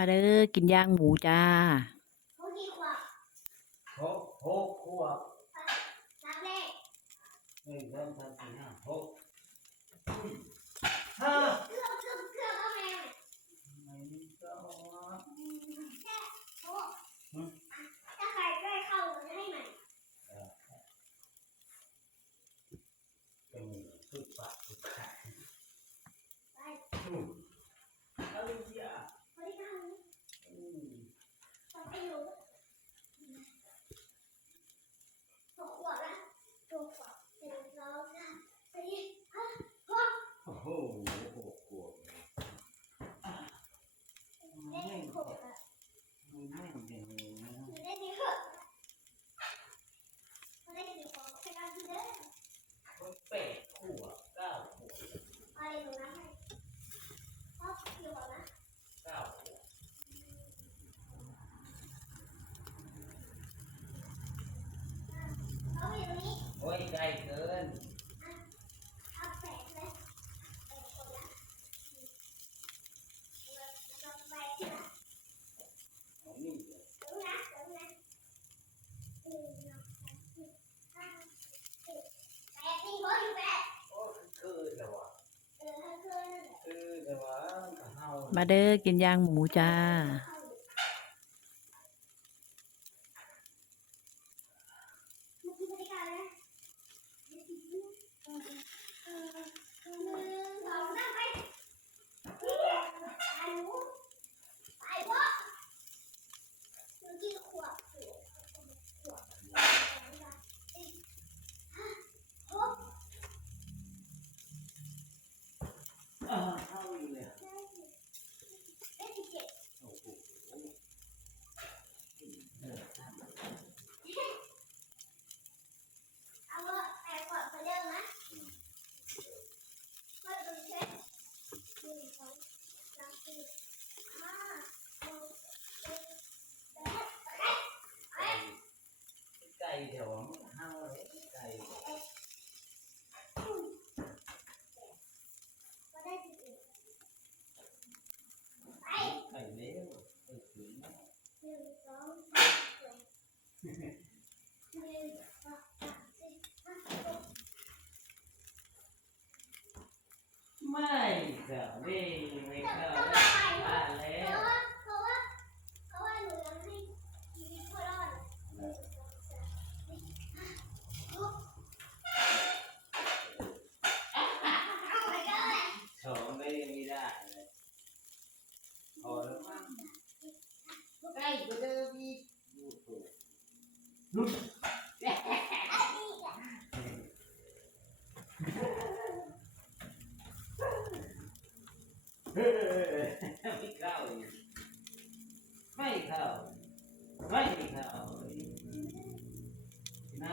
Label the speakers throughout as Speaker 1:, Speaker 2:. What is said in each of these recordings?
Speaker 1: มาเด้อกินย่างหมูจ้า
Speaker 2: หกหกขวบ
Speaker 3: นับเลข
Speaker 2: หนึ่งสองสามสี่ห้าหก
Speaker 3: มาเด้
Speaker 2: อ
Speaker 3: กิน
Speaker 2: ย่าง
Speaker 3: ห
Speaker 2: มู
Speaker 3: จ้า We
Speaker 2: wait. ikaw. Aba, ikaw. Sina,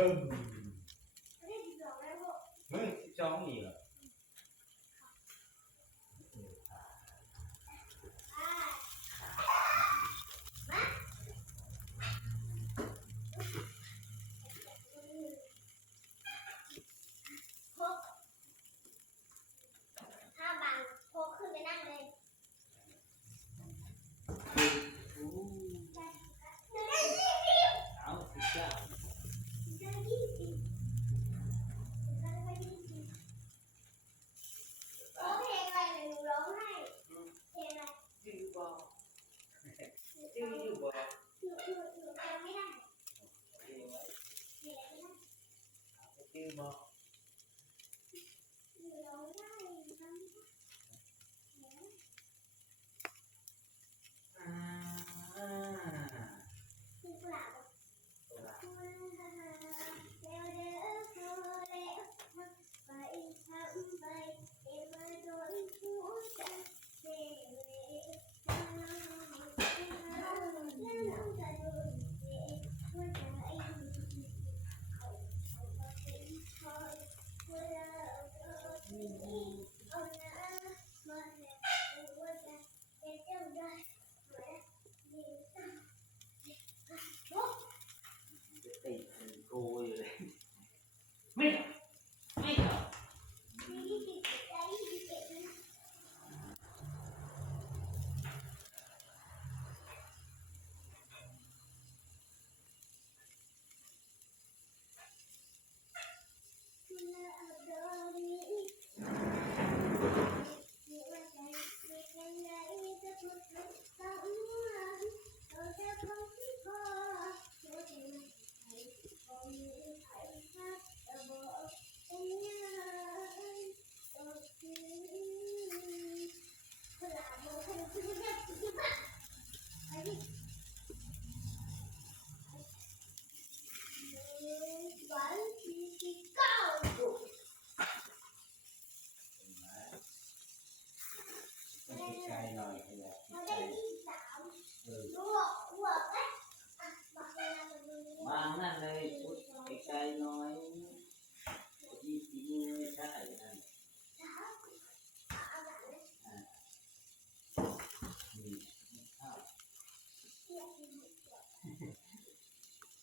Speaker 2: Obrigado. 给你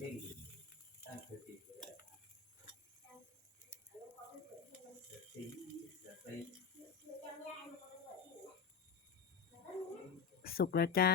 Speaker 2: เด้
Speaker 1: ง
Speaker 3: ตั้งสติก็ได้
Speaker 2: สติ
Speaker 3: ส
Speaker 2: ติ
Speaker 1: สุกแล้วจ้า